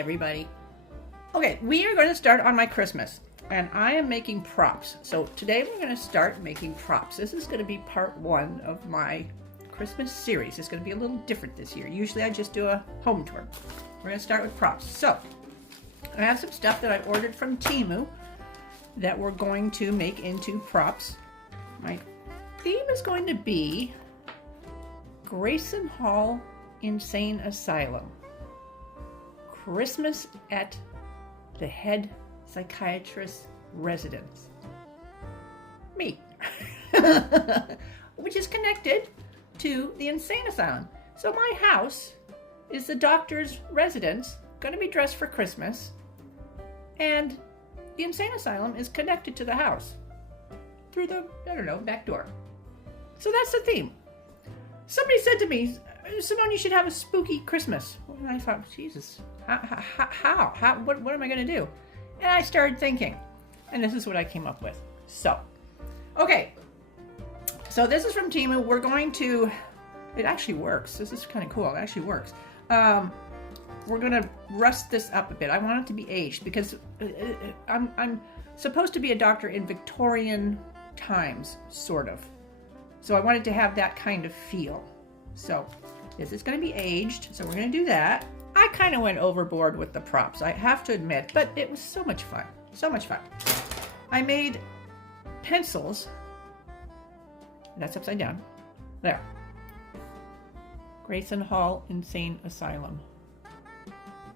everybody. Okay, we are going to start on my Christmas, and I am making props. So today we're going to start making props. This is going to be part one of my Christmas series. It's going to be a little different this year. Usually I just do a home tour. We're going to start with props. So I have some stuff that I ordered from Temu that we're going to make into props. My theme is going to be Grayson Hall Insane Asylum. Christmas at the head psychiatrist's residence. Me. Which is connected to the insane asylum. So my house is the doctor's residence, going to be dressed for Christmas, and the insane asylum is connected to the house through the, I don't know, back door. So that's the theme. Somebody said to me, Simone, you should have a spooky Christmas. And I thought, Jesus, how? What am I going to do? And I started thinking, and this is what I came up with. So, okay. So this is from Temu. We're going to, it actually works. This is kind of cool. It actually works. We're going to rust this up a bit. I want it to be aged because I'm supposed to be a doctor in Victorian times, sort of. So I wanted to have that kind of feel. So this is going to be aged. So we're going to do that. I kind of went overboard with the props, I have to admit, but it was so much fun. So much fun. I made pencils. That's upside down. There. Grayson Hall Insane Asylum.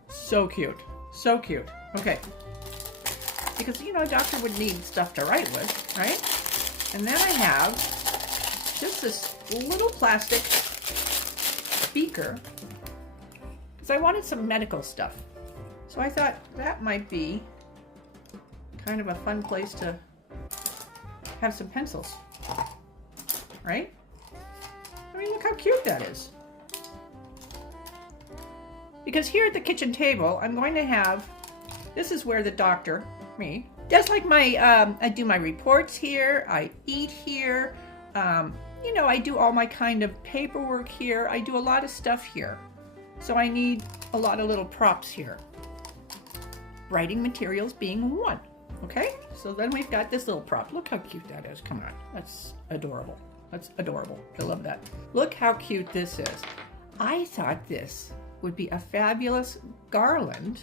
So cute. So cute. Okay. Because, you know, a doctor would need stuff to write with, right? And then I have just this little plastic beaker because I wanted some medical stuff. So I thought that might be kind of a fun place to have some pencils, right? I mean, look how cute that is. Because here at the kitchen table, I'm going to have, this is where the doctor, me, just like my, I do my reports here, I eat here, you know, I do all my kind of paperwork here. I do a lot of stuff here. So I need a lot of little props here. Writing materials being one. Okay? So then we've got this little prop. Look how cute that is. Come on. That's adorable. That's adorable. I love that. Look how cute this is. I thought this would be a fabulous garland.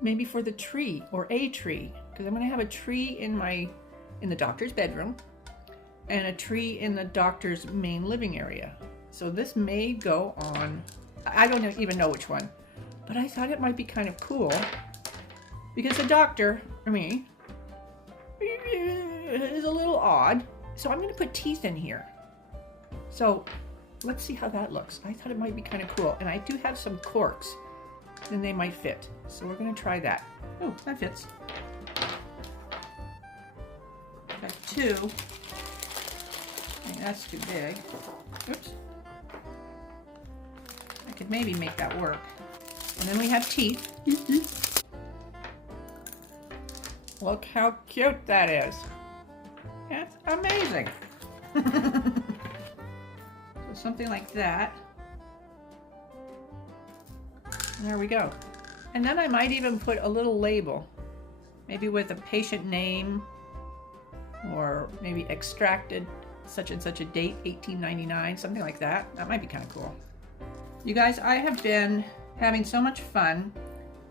Maybe for the tree or a tree. Because I'm going to have a tree in the doctor's bedroom. And a tree in the doctor's main living area. So this may go on, I don't even know which one, but I thought it might be kind of cool because the doctor, me, is a little odd. So I'm going to put teeth in here. So let's see how that looks. I thought it might be kind of cool. And I do have some corks and they might fit. So we're going to try that. Oh, that fits. Got two. That's too big. Oops. I could maybe make that work. And then we have teeth. Look how cute that is. That's amazing. So something like that. And there we go. And then I might even put a little label. Maybe with a patient name. Or maybe extracted such and such a date, 1899, something like that. That might be kind of cool. You guys, I have been having so much fun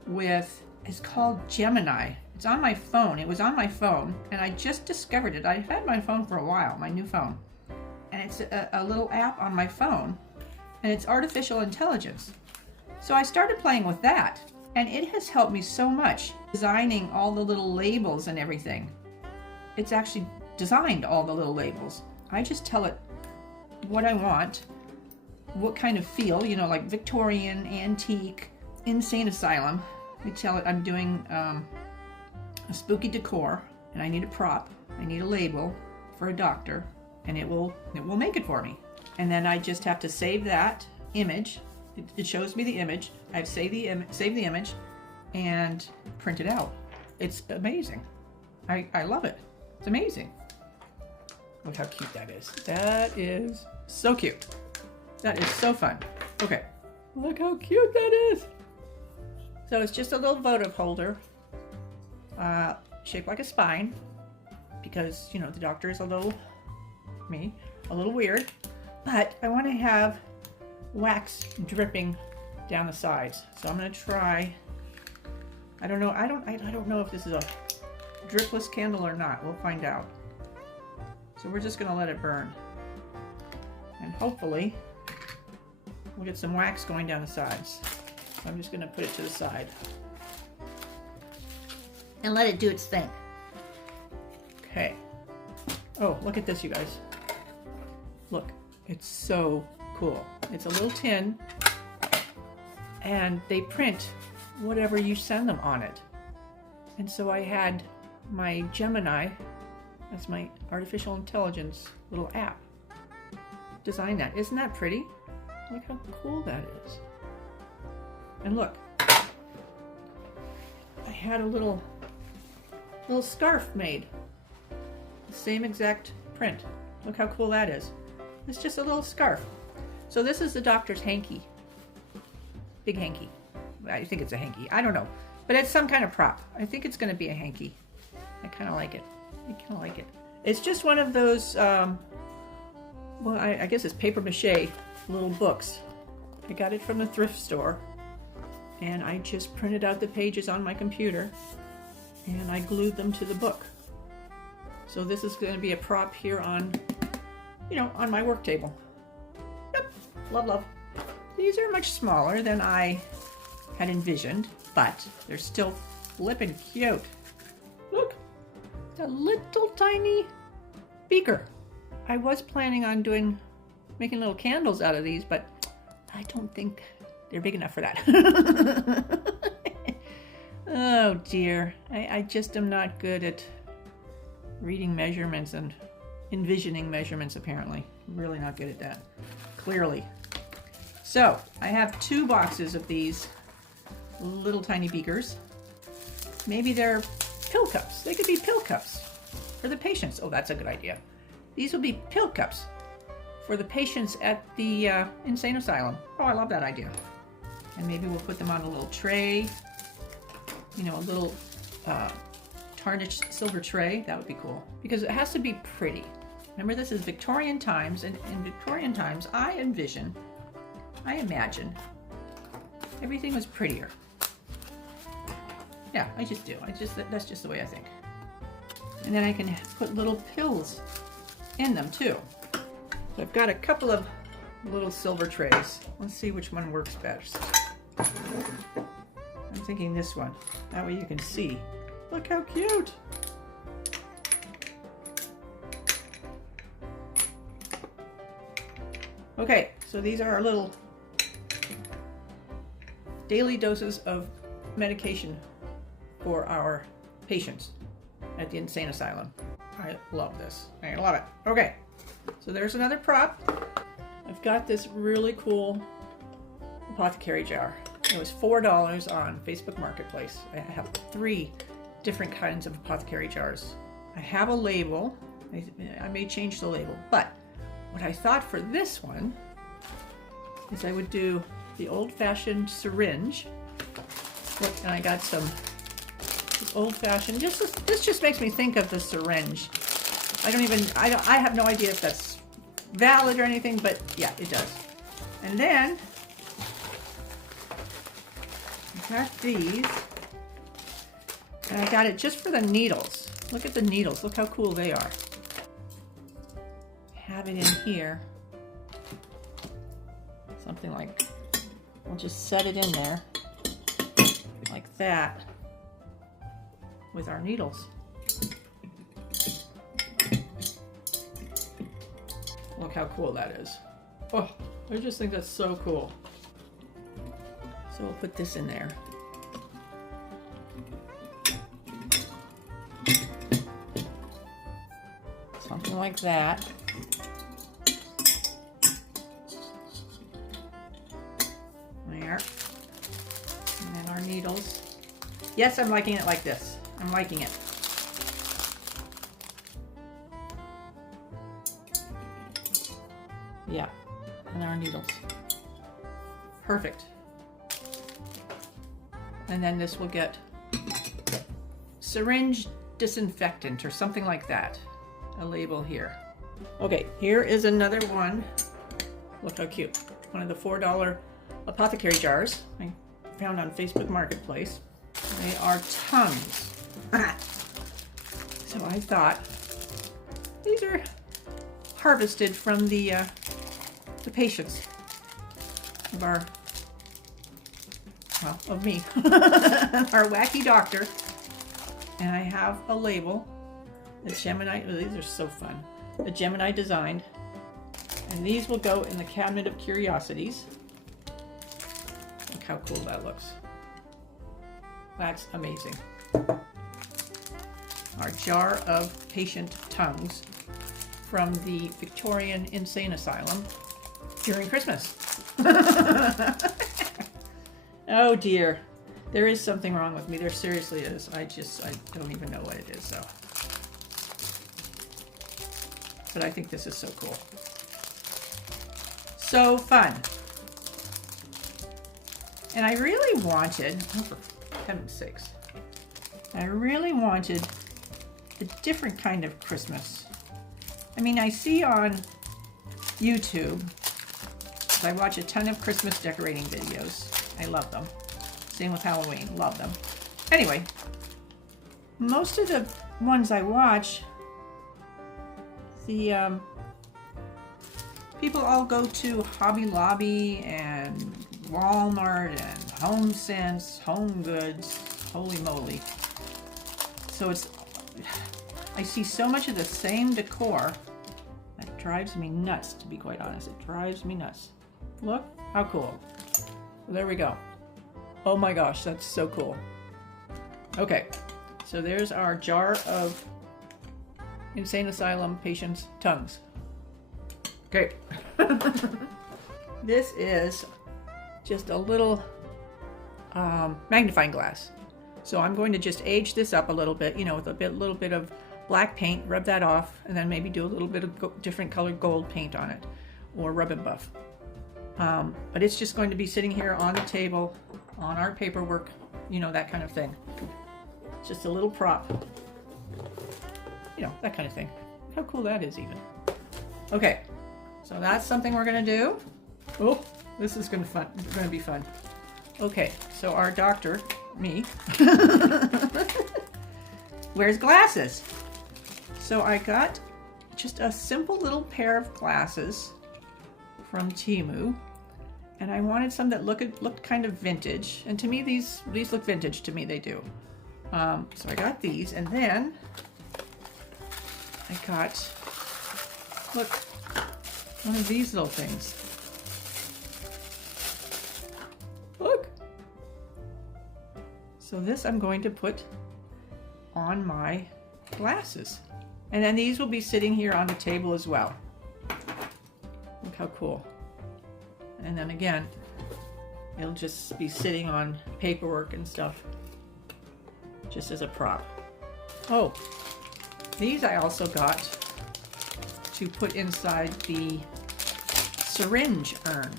with, it's called Gemini. It's on my phone. It was on my phone, and I just discovered it. I've had my phone for a while, my new phone. And it's a little app on my phone, and it's artificial intelligence. So I started playing with that, and it has helped me so much, designing all the little labels and everything. It's actually designed all the little labels. I just tell it what I want, what kind of feel, you know, like Victorian, antique, insane asylum. I tell it I'm doing a spooky decor, and I need a prop. I need a label for a doctor, and it will make it for me. And then I just have to save that image. It shows me the image. I save the image, and print it out. It's amazing. I love it. It's amazing. Look how cute that is. That is so cute. That is so fun. Okay. Look how cute that is. So it's just a little votive holder, shaped like a spine, because, you know, the doctor is a little weird. But I want to have wax dripping down the sides. So I'm going to try, I don't know if this is a dripless candle or not. We'll find out. So we're just going to let it burn. And hopefully we'll get some wax going down the sides. So I'm just going to put it to the side and let it do its thing. Okay. Oh, look at this, you guys. Look, it's so cool. It's a little tin, and they print whatever you send them on it. And so I had my Gemini, that's my artificial intelligence little app, design that. Isn't that pretty? Look how cool that is. And look, I had a little scarf made. The same exact print. Look how cool that is. It's just a little scarf. So this is the doctor's hanky. Big hanky. I think it's a hanky. I don't know. But it's some kind of prop. I think it's going to be a hanky. I kind of like it. I kind of like it. It's just one of those, well, I guess it's paper mache little books. I got it from the thrift store. And I just printed out the pages on my computer. And I glued them to the book. So this is going to be a prop here on, you know, on my work table. Yep, love, love. These are much smaller than I had envisioned, but they're still flippin' cute. Look, it's a little tiny beaker. I was planning on making little candles out of these, but I don't think they're big enough for that. Oh dear, I just am not good at reading measurements and envisioning measurements, apparently. I'm really not good at that, clearly. So I have 2 boxes of these little tiny beakers. Maybe they're pill cups. They could be pill cups for the patients. Oh, that's a good idea. These will be pill cups for the patients at the insane asylum. Oh, I love that idea. And maybe we'll put them on a little tray, you know, a little tarnished silver tray. That would be cool, because it has to be pretty. Remember, this is Victorian times, and in Victorian times, I imagine everything was prettier. Yeah, I just do. That's just the way I think. And then I can put little pills in them too. So I've got a couple of little silver trays. Let's see which one works best. I'm thinking this one. That way you can see. Look how cute. Okay, so these are our little daily doses of medication for our patients at the insane asylum. I love this. I love it. Okay, so there's another prop. I've got this really cool apothecary jar. It was $4 on Facebook Marketplace. I have 3 different kinds of apothecary jars. I have a label. I may change the label, but what I thought for this one is I would do the old-fashioned syringe. Look, and I got some old-fashioned. This just makes me think of the syringe. I have no idea if that's valid or anything, but yeah, it does. And then I got these, and I got it just for the needles. Look at the needles. Look how cool they are. Have it in here. Something like, we'll just set it in there like that with our needles. Look how cool that is. Oh, I just think that's so cool. So we'll put this in there. Something like that. There. And then our needles. Yes, I'm liking it like this. I'm liking it. Yeah, and our needles. Perfect. And then this will get syringe disinfectant or something like that. A label here. Okay, here is another one. Look how cute. One of the $4 apothecary jars I found on Facebook Marketplace. They are tongues. So I thought these are harvested from the patients of our, well, of me, our wacky doctor. And I have a label, the Gemini, oh, these are so fun. The Gemini designed. And these will go in the cabinet of curiosities. Look how cool that looks. That's amazing. Our jar of patient tongues from the Victorian Insane Asylum during Christmas. Oh dear. There is something wrong with me. There seriously is. I don't even know what it is, so. But I think this is so cool. So fun. And I really wanted, oh, for heaven's sakes, I really wanted a different kind of Christmas. I mean, I see on YouTube, I watch a ton of Christmas decorating videos. I love them. Same with Halloween, love them. Anyway, most of the ones I watch, the people all go to Hobby Lobby and Walmart and HomeSense, Home Goods, holy moly. So it's, I see so much of the same decor that drives me nuts, to be quite honest. It drives me nuts. Look, how cool. Well, there we go. Oh my gosh, that's so cool. Okay, so there's our jar of Insane Asylum patients' tongues. Okay. This is just a little magnifying glass. So I'm going to just age this up a little bit, you know, with a little bit of black paint, rub that off, and then maybe do a little bit of different colored gold paint on it, or rub and buff. But it's just going to be sitting here on the table, on our paperwork, you know, that kind of thing. Just a little prop. You know, that kind of thing. How cool that is even. Okay, so that's something we're gonna do. Oh, this is gonna be fun. Okay, so our doctor, me, wears glasses. So I got just a simple little pair of glasses from Temu, and I wanted some that looked kind of vintage. And to me, these look vintage. To me, they do. So I got these, and then I got, look, one of these little things. Look. So this I'm going to put on my glasses. And then these will be sitting here on the table as well. Look how cool. And then again, it'll just be sitting on paperwork and stuff, just as a prop. Oh, these I also got to put inside the syringe urn.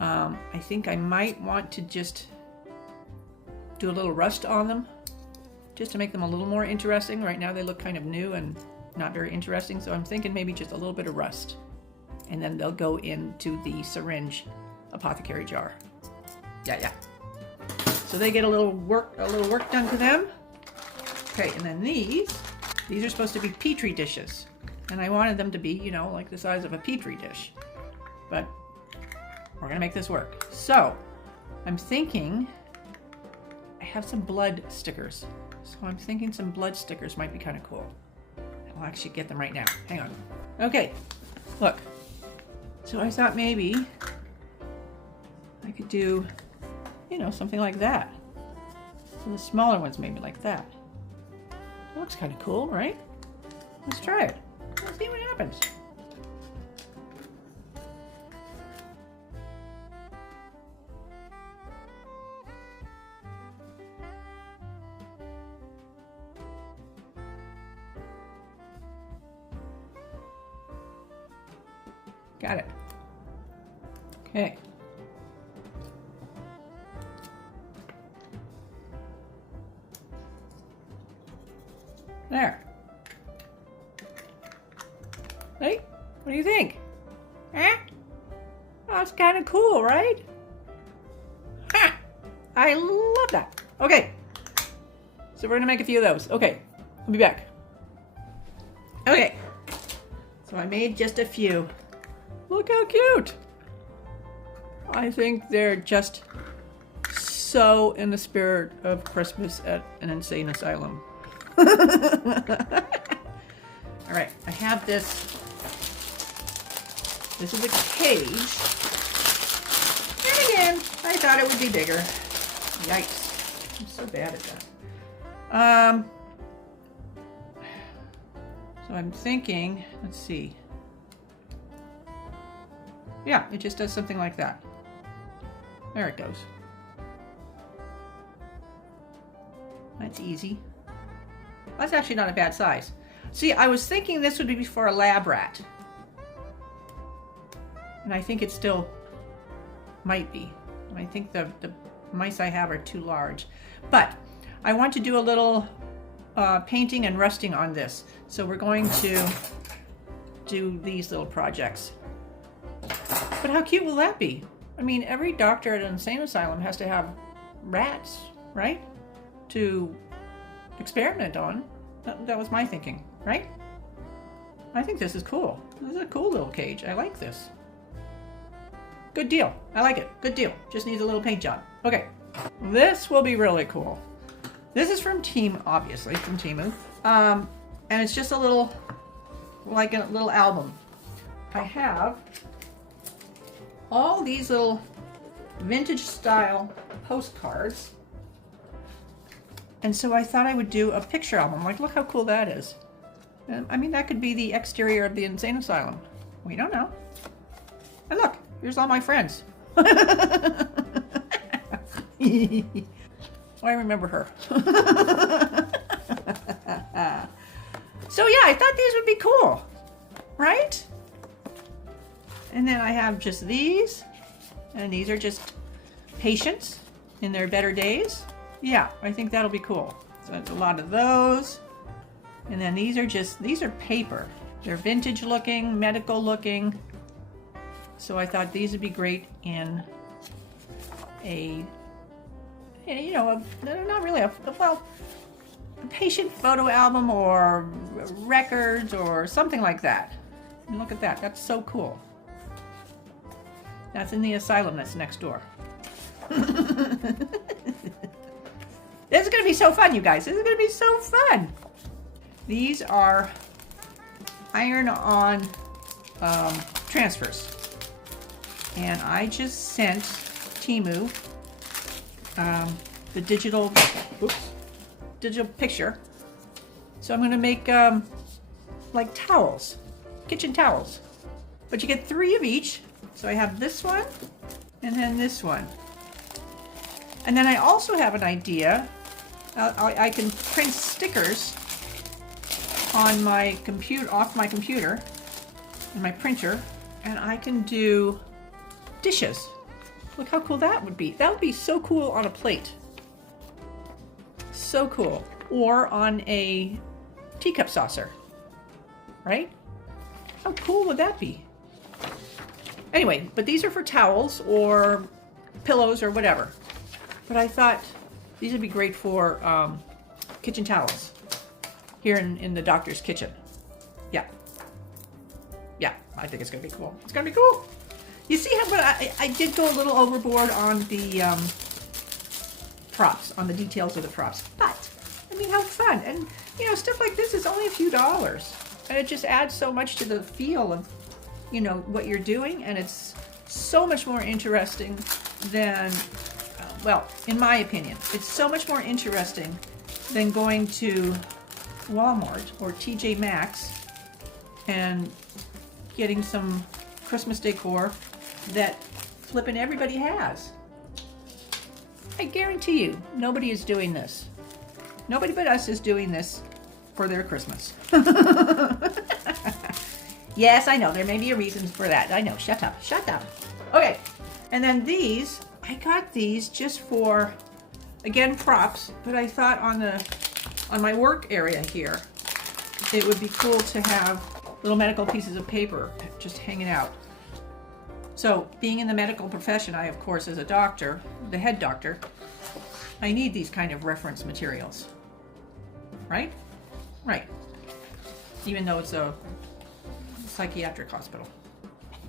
I think I might want to just do a little rust on them, just to make them a little more interesting. Right now they look kind of new and not very interesting, so I'm thinking maybe just a little bit of rust. And then they'll go into the syringe apothecary jar. Yeah. So they get a little work done to them. Okay, and then these are supposed to be Petri dishes. And I wanted them to be, you know, like the size of a Petri dish. But we're gonna make this work. So I'm thinking, I have some blood stickers. So I'm thinking some blood stickers might be kind of cool. I'll actually get them right now. Hang on. Okay, look. So I thought maybe I could do, you know, something like that. So the smaller ones maybe like that. It looks kind of cool, right? Let's try it. Let's see what happens. Got it. Okay. There. Hey, what do you think? Eh? Oh, it's kind of cool, right? Ha! I love that. Okay. So we're gonna make a few of those. Okay, I'll be back. Okay. So I made just a few. Look how cute. I think they're just so in the spirit of Christmas at an insane asylum. All right, I have this. This is a cage. And again, I thought it would be bigger. Yikes. I'm so bad at that. So I'm thinking, let's see. Yeah, it just does something like that. There it goes. That's easy. That's actually not a bad size. See, I was thinking this would be for a lab rat. And I think it still might be. I think the mice I have are too large. But I want to do a little painting and rusting on this. So we're going to do these little projects. But how cute will that be? I mean, every doctor at an insane asylum has to have rats, right? To experiment on. That was my thinking, right? I think this is cool. This is a cool little cage. I like this. Good deal. I like it. Good deal. Just needs a little paint job. Okay. This will be really cool. This is from Temu, obviously, from Temu. And it's just a little, like a little album. I have all these little vintage style postcards. And so I thought I would do a picture album. Like, look how cool that is. I mean, that could be the exterior of the insane asylum. We don't know. And look, here's all my friends. Oh, I remember her. So yeah, I thought these would be cool, right? And then I have just these, and these are just patients in their better days. Yeah, I think that'll be cool. So it's a lot of those. And then these are paper. They're vintage looking, medical looking. So I thought these would be great in a not really a patient photo album or records or something like that. And look at that, that's so cool. That's in the asylum that's next door. This is gonna be so fun, you guys. This is gonna be so fun. These are iron-on transfers. And I just sent Temu the digital picture. So I'm gonna make like towels, kitchen towels. But you get 3 of each. So I have this one and then this one. And then I also have an idea. I can print stickers on my computer, off my computer, in my printer, and I can do dishes. Look how cool that would be. That would be so cool on a plate. So cool. Or on a teacup saucer, right? How cool would that be? Anyway, but these are for towels or pillows or whatever. But I thought these would be great for kitchen towels here in the doctor's kitchen. Yeah. Yeah, I think it's gonna be cool. It's gonna be cool. You see how, but I did go a little overboard on the props, on the details of the props. But, I mean, how fun. And, you know, stuff like this is only a few dollars. And it just adds so much to the feel of, you know, what you're doing. And it's so much more interesting than, well, in my opinion, it's so much more interesting than going to Walmart or TJ Maxx and getting some Christmas decor that flippin' everybody has. I guarantee you, nobody is doing this. Nobody but us is doing this for their Christmas. Yes, I know, there may be a reason for that. I know, shut up, shut up. Okay, and then these, I got these just for, again, props, but I thought on my work area here, it would be cool to have little medical pieces of paper just hanging out. So being in the medical profession, I, of course, as a doctor, the head doctor, I need these kind of reference materials, right? Right. Even though it's a psychiatric hospital.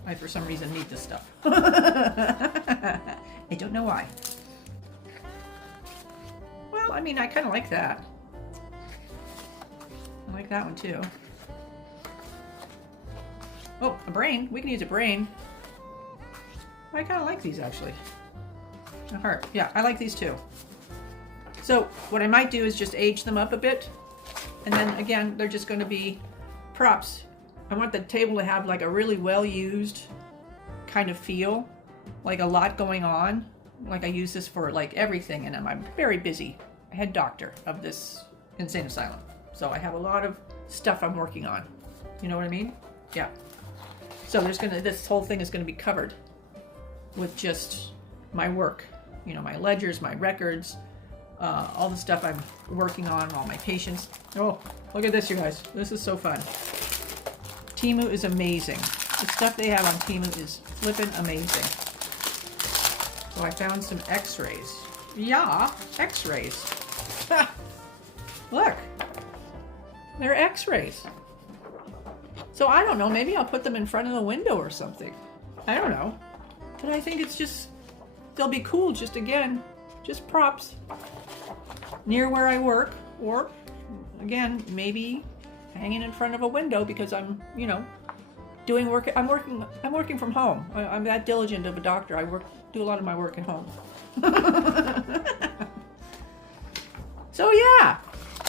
I, for some reason, need this stuff. I don't know why. Well, I mean, I kind of like that. I like that one too. Oh, a brain. We can use a brain. I kind of like these actually. A heart. Yeah, I like these too. So what I might do is just age them up a bit. And then again, they're just going to be props. I want the table to have like a really well-used kind of feel. Like a lot going on. Like I use this for like everything, and I'm very busy head doctor of this insane asylum. So I have a lot of stuff I'm working on. You know what I mean? Yeah. So this whole thing is gonna be covered with just my work. You know, my ledgers, my records, all the stuff I'm working on, all my patients. Oh, look at this, you guys. This is so fun. Temu is amazing. The stuff they have on Temu is flippin' amazing. So I found some x-rays. Yeah, x-rays. Look, they're x-rays. So I don't know, maybe I'll put them in front of the window or something. I don't know. But I think it's just, they'll be cool, just again, just props. Near where I work, or again, maybe hanging in front of a window because I'm, you know, doing work. I'm working from home. I'm that diligent of a doctor. I do a lot of my work at home. So yeah,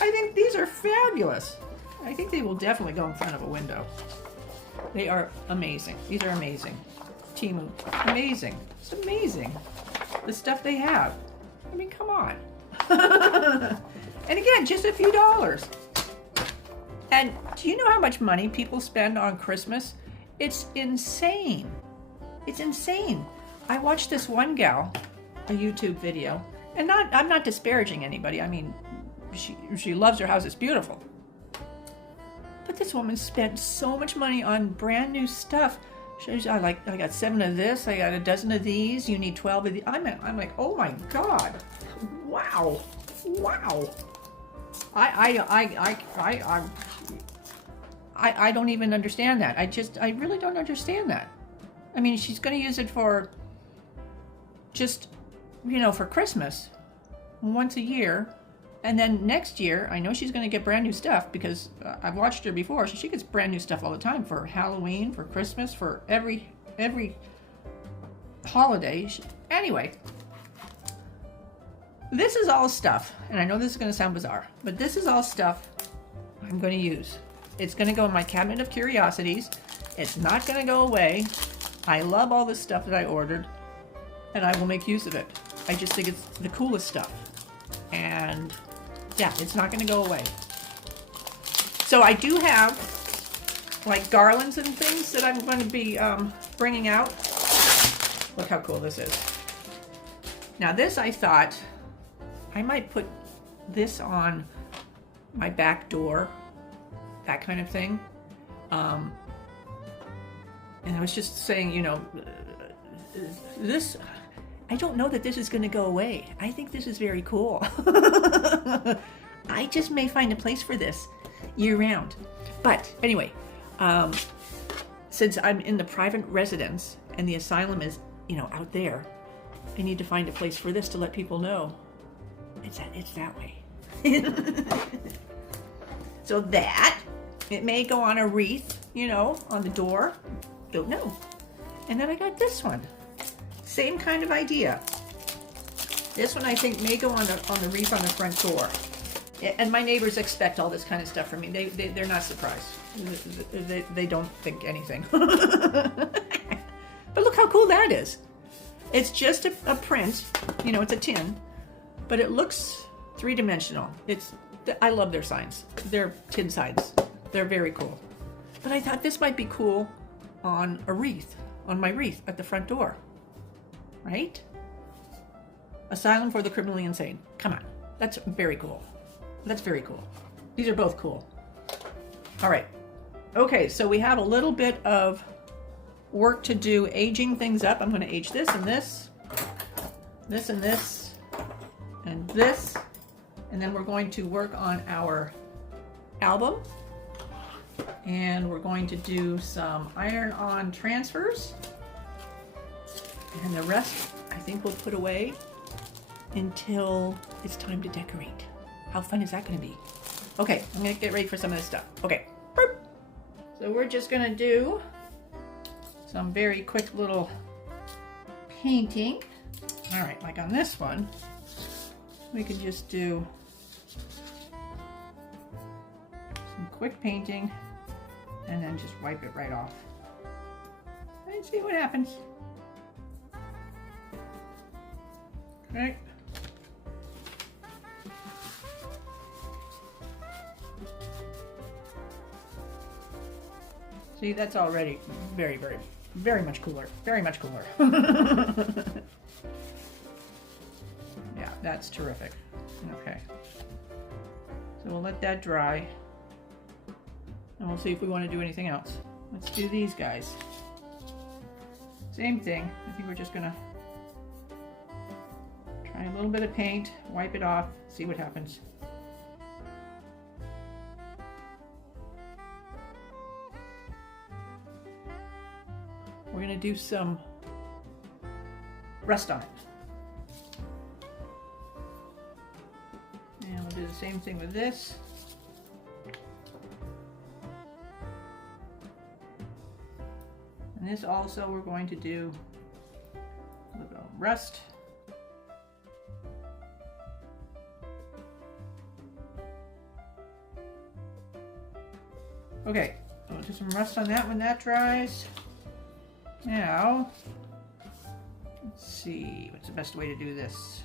I think these are fabulous. I think they will definitely go in front of a window. They are amazing. These are amazing. Temu, amazing. It's amazing. The stuff they have. I mean, come on. And again, just a few dollars. And do you know how much money people spend on Christmas? It's insane. It's insane. I watched this one gal, a YouTube video, and I'm not disparaging anybody. I mean, she loves her house. It's beautiful. But this woman spent so much money on brand new stuff. I got 7 of this. I got a dozen of these. You need 12 of these. I'm like, oh my God. Wow. Wow. I don't even understand that. I really don't understand that. I mean, she's going to use it for just, you know, for Christmas once a year. And then next year, I know she's going to get brand new stuff because I've watched her before. She gets brand new stuff all the time for Halloween, for Christmas, for every holiday. Anyway, this is all stuff, and I know this is going to sound bizarre, but this is all stuff I'm going to use. It's going to go in my cabinet of curiosities. It's not going to go away. I love all this stuff that I ordered, and I will make use of it. I just think it's the coolest stuff. And yeah, it's not going to go away. So I do have like garlands and things that I'm going to be bringing out. Look how cool this is. Now this, I thought I might put this on my back door, that kind of thing. And I was just saying, you know, this, I don't know that this is going to go away. I think this is very cool. I just may find a place for this year round. But anyway, since I'm in the private residence and the asylum is, you know, out there, I need to find a place for this to let people know it's that way. So that, it may go on a wreath, you know, on the door. Don't know. And then I got this one. Same kind of idea. This one I think may go on the wreath on the front door. And my neighbors expect all this kind of stuff from me. They're not surprised. They don't think anything. But look how cool that is. It's just a print. You know, it's a tin. But it looks three-dimensional. I love their signs. They're tin signs. They're very cool. But I thought this might be cool on a wreath, on my wreath at the front door. Right? Asylum for the criminally insane. Come on. That's very cool. That's very cool. These are both cool. All right. Okay, so we have a little bit of work to do aging things up. I'm going to age this and this, this and this, and this. And then we're going to work on our album. And we're going to do some iron-on transfers. And the rest, I think we'll put away until it's time to decorate. How fun is that going to be? Okay, I'm going to get ready for some of this stuff. Okay. So we're just going to do some very quick little painting. All right, like on this one, we can just do some quick painting and then just wipe it right off and see what happens. Okay. See, that's already very, very, very much cooler. Very much cooler. Yeah, that's terrific. Okay. So we'll let that dry. And we'll see if we want to do anything else. Let's do these guys. Same thing. I think we're just going to try a little bit of paint, wipe it off, see what happens. We're going to do some rust on it. And we'll do the same thing with this. And this also we're going to do a little bit of rust. Okay, so we'll do some rust on that when that dries. Now, let's see, what's the best way to do this?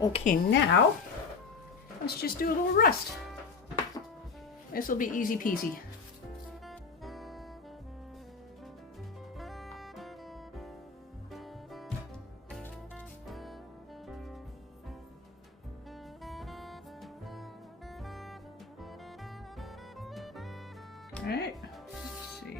Okay, now, let's just do a little rust. This will be easy peasy. Alright, let's see.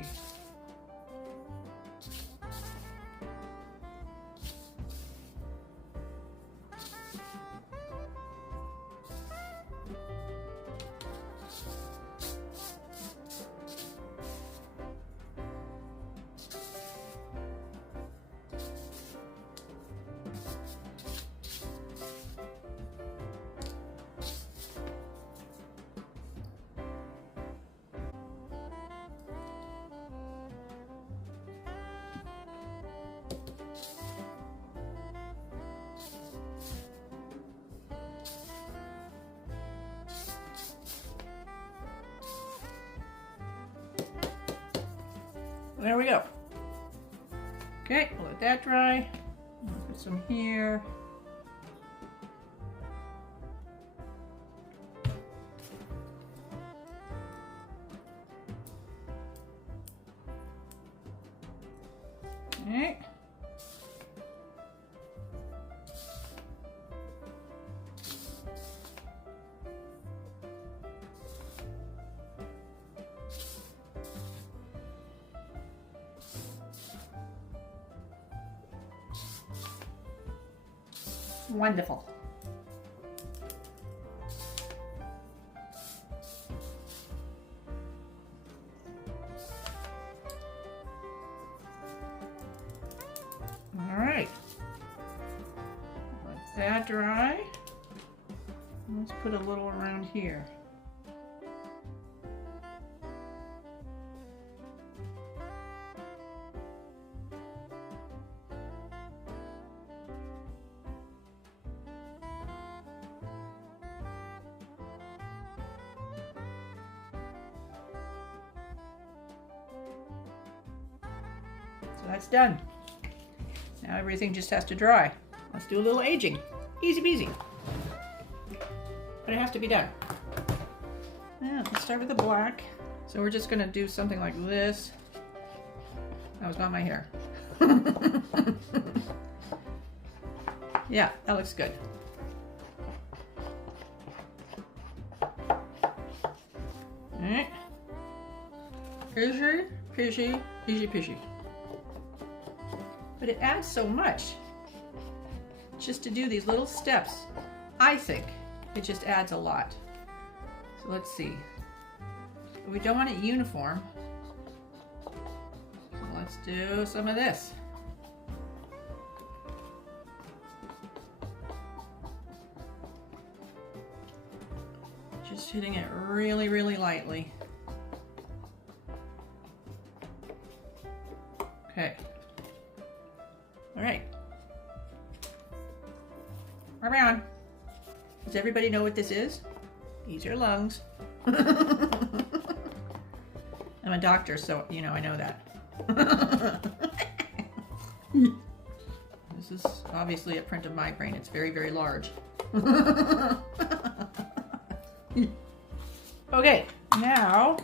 There we go. Okay, we'll let that dry. I'll put some here. Okay. Wonderful. All right. Let that dry. Let's put a little around here. So that's done. Now everything just has to dry. Let's do a little aging. Easy peasy. But it has to be done. Now let's gloss over the black. So we're just gonna do something like this. That was not my hair. Yeah, that looks good. Alright. Easy peasy, easy peasy. But it adds so much just to do these little steps. I think it just adds a lot. So let's see. We don't want it uniform. So let's do some of this. Just hitting it really, really lightly. Okay. All right. Around. Does everybody know what this is? These are lungs. I'm a doctor, so you know I know that. This is obviously a print of my brain. It's very, very large. Okay, now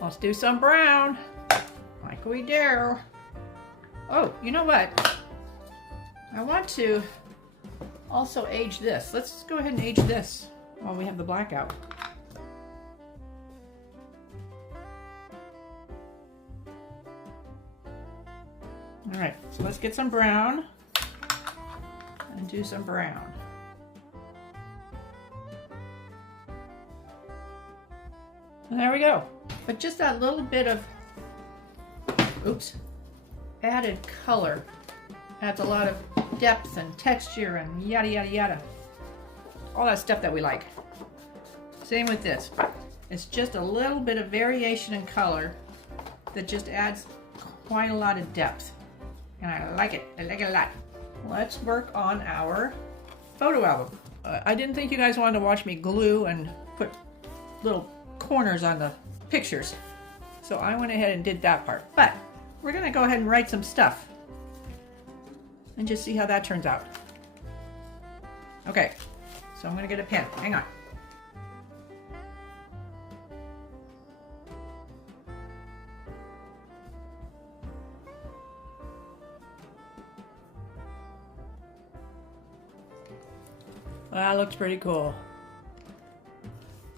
let's do some brown, like we do. Oh, you know what? I want to also age this. Let's go ahead and age this while we have the black out. All right, so let's get some brown and do some brown. And there we go. But just that little bit of, oops, added color adds a lot of depth and texture and yada yada yada. All that stuff that we like. Same with this. It's just a little bit of variation in color that just adds quite a lot of depth. And I like it. I like it a lot. Let's work on our photo album. I didn't think you guys wanted to watch me glue and put little corners on the pictures. So I went ahead and did that part. But we're going to go ahead and write some stuff and just see how that turns out. Okay, so I'm going to get a pen. Hang on. Well, that looks pretty cool.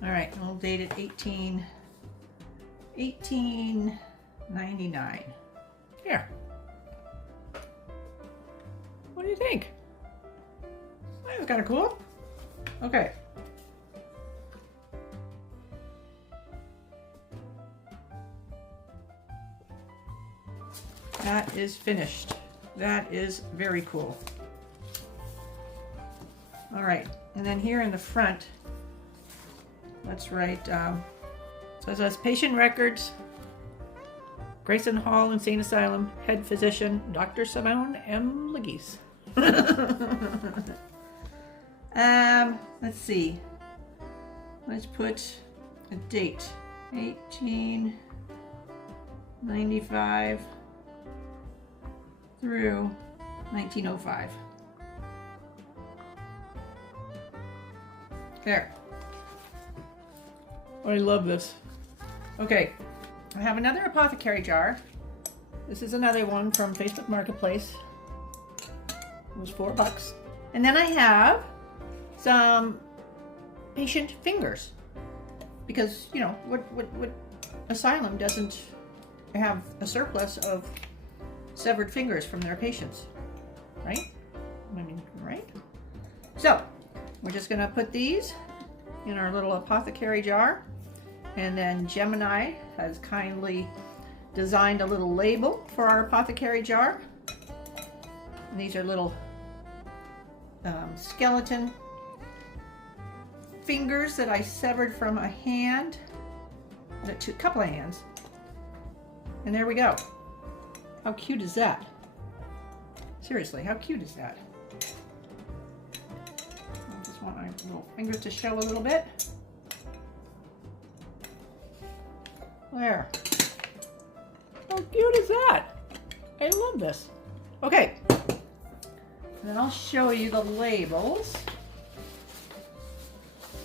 All right, we'll date it 1899. Here. What do you think? That was kind of cool. Okay. That is finished. That is very cool. All right, and then here in the front, let's write, so it says patient records, Grayson Hall Insane Asylum, head physician, Dr. Simone Lagies. Let's see. Let's put a date, 1895 through 1905. There. Oh, I love this. Okay, I have another apothecary jar. This is another one from Facebook Marketplace. It was $4. And then I have some patient fingers. Because, you know, what asylum doesn't have a surplus of severed fingers from their patients, right? I mean, right? So, we're just gonna put these in our little apothecary jar. And then Gemini has kindly designed a little label for our apothecary jar. And these are little skeleton fingers that I severed from a hand, a couple of hands. And there we go. How cute is that? Seriously, how cute is that? I just want my little fingers to show a little bit. There. How cute is that? I love this. Okay. And then I'll show you the labels.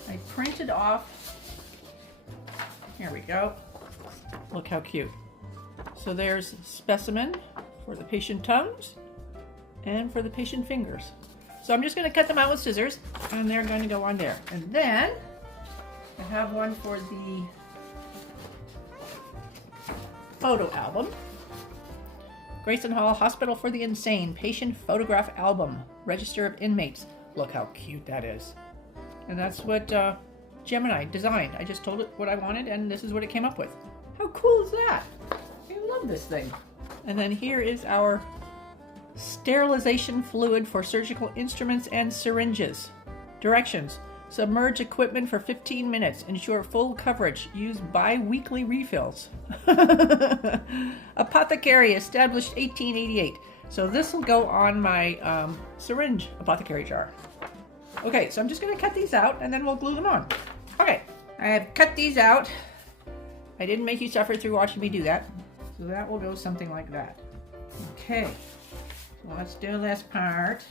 I printed off Here we go. Look how cute. So there's a specimen for the patient tongues and for the patient fingers. So I'm just going to cut them out with scissors, and they're going to go on there. And then I have one for the photo album. Grayson Hall Hospital for the Insane Patient Photograph Album. Register of Inmates. Look how cute that is. And that's what Gemini designed. I just told it what I wanted, and this is what it came up with. How cool is that? I love this thing. And then here is our sterilization fluid for surgical instruments and syringes. Directions. Submerge equipment for 15 minutes. Ensure full coverage. Use bi-weekly refills. Apothecary, established 1888. So this will go on my syringe apothecary jar. Okay, so I'm just going to cut these out and then we'll glue them on. Okay, I have cut these out. I didn't make you suffer through watching me do that. So that will go something like that. Okay, so let's do this part.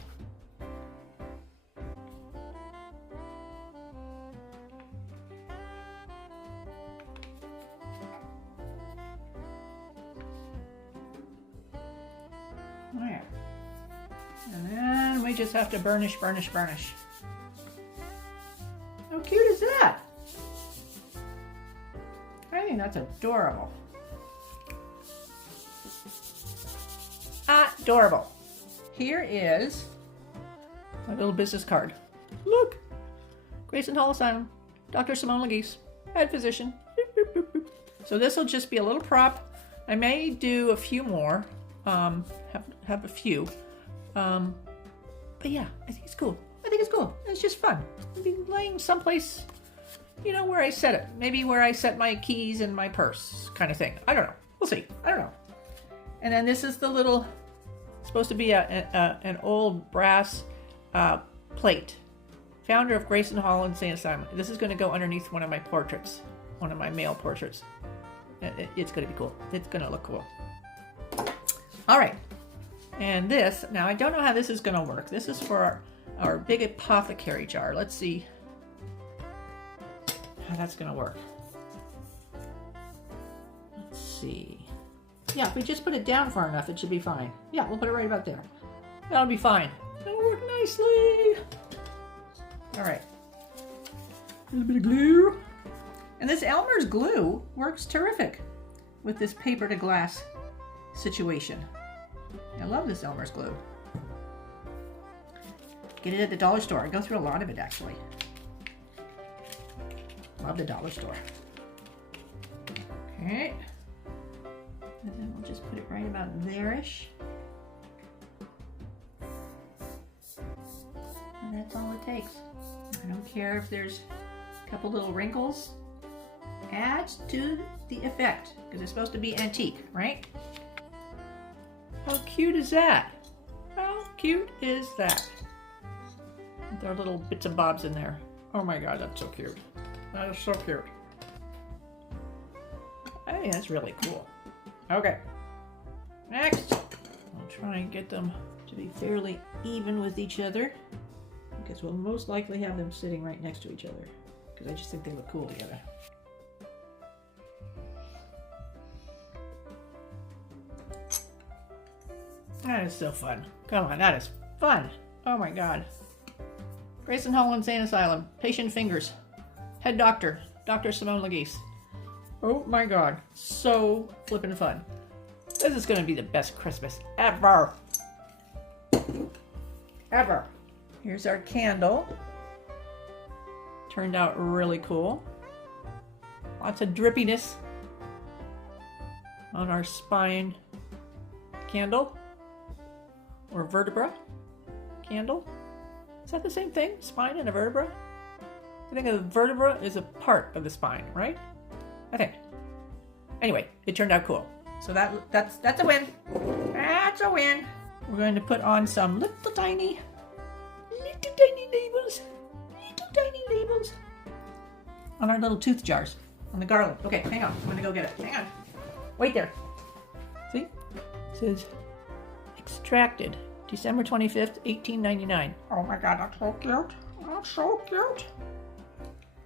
There. And then we just have to burnish, burnish, burnish. How cute is that? I think that's adorable. Adorable. Here is my little business card. Look! Grayson Hall Asylum, Dr. Simone Lagies, head physician. So this will just be a little prop. I may do a few more. Have a few. But yeah, I think it's cool. I think it's cool. It's just fun. I'll be laying someplace, you know, where I set it. Maybe where I set my keys and my purse kind of thing. I don't know. We'll see. I don't know. And then this is the little, supposed to be an old brass plate. Founder of Grayson Hall and St. Simon. This is going to go underneath one of my portraits. One of my male portraits. It's going to be cool. It's going to look cool. All right. And this, now I don't know how this is going to work. This is for our big apothecary jar. Let's see how that's going to work. Let's see. Yeah, if we just put it down far enough, it should be fine. Yeah, we'll put it right about there. That'll be fine. That'll work nicely. All right. A little bit of glue. And this Elmer's glue works terrific with this paper to glass situation. I love this Elmer's glue. Get it at the dollar store. I go through a lot of it, actually. Love the dollar store. Okay. And then we'll just put it right about there-ish. And that's all it takes. I don't care if there's a couple little wrinkles. Adds to the effect, because it's supposed to be antique, right? How cute is that? How cute is that? There are little bits and bobs in there. Oh my god, that's so cute. That is so cute. I think that's really cool. Okay. Next, I'll try and get them to be fairly even with each other, because we'll most likely have them sitting right next to each other, because I just think they look cool together. That is so fun. Come on, that is fun. Oh my god. Grayson Hall Insane Asylum. Patient fingers. Head doctor. Dr. Simone Lagies. Oh my god. So flippin' fun. This is gonna be the best Christmas ever. Ever. Here's our candle. Turned out really cool. Lots of drippiness on our spine candle. Or vertebra candle. Is that the same thing? Spine and a vertebra? I think a vertebra is a part of the spine, right? I think. Anyway, it turned out cool. So that's a win. That's a win. We're going to put on some little tiny labels. Little tiny labels. On our little tooth jars. On the garland. Okay, hang on. I'm going to go get it. Hang on. Wait there. See? It says extracted December 25th, 1899. Oh my god, that's so cute. That's so cute.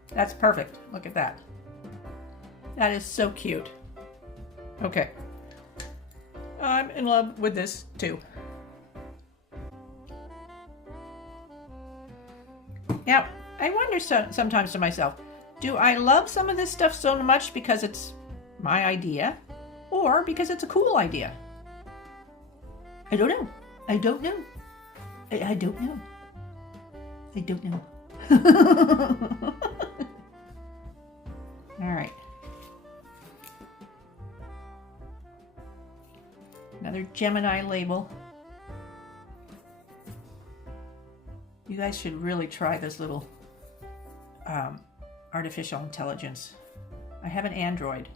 That's perfect. Look at that. That is so cute. Okay. I'm in love with this too. Now, I wonder sometimes to myself, do I love some of this stuff so much because it's my idea or because it's a cool idea? I don't know. I don't know. I don't know. I don't know. All right. Another Gemini label. You guys should really try this little artificial intelligence. I have an Android,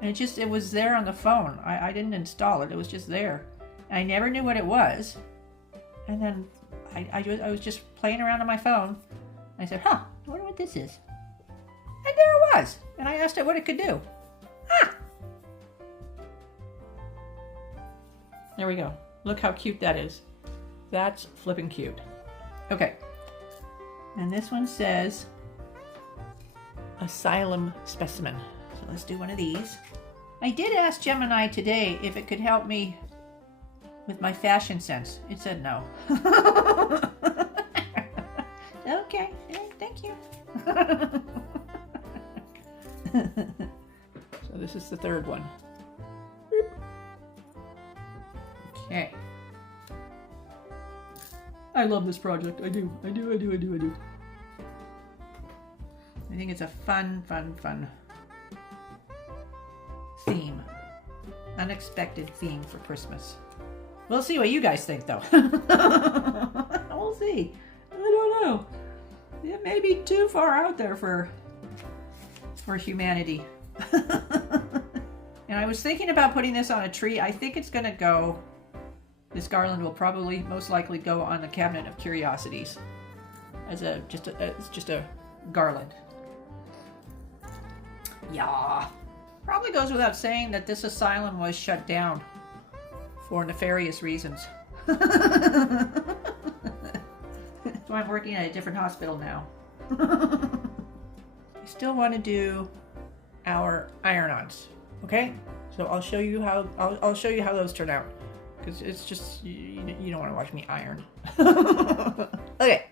and it was there on the phone. I didn't install it. It was just there. I never knew what it was, and then I was just playing around on my phone. I said, "Huh, I wonder what this is." And there it was. And I asked it what it could do. Ah! There we go. Look how cute that is. That's flipping cute. Okay. And this one says asylum specimen. So let's do one of these. I did ask Gemini today if it could help me with my fashion sense. It said no. Okay, thank you. So this is the third one. Okay. I love this project. I do. I think it's a fun theme. Unexpected theme for Christmas. We'll see what you guys think, though. We'll see. I don't know. It may be too far out there for humanity. And I was thinking about putting this on a tree. I think it's gonna go. This garland will probably most likely go on the cabinet of curiosities as just a garland. Yeah. Probably goes without saying that this asylum was shut down for nefarious reasons. So I'm working at a different hospital now. I still want to do our iron-ons. Okay? So I'll show you how those turn out. Because it's just, you don't want to watch me iron. Okay.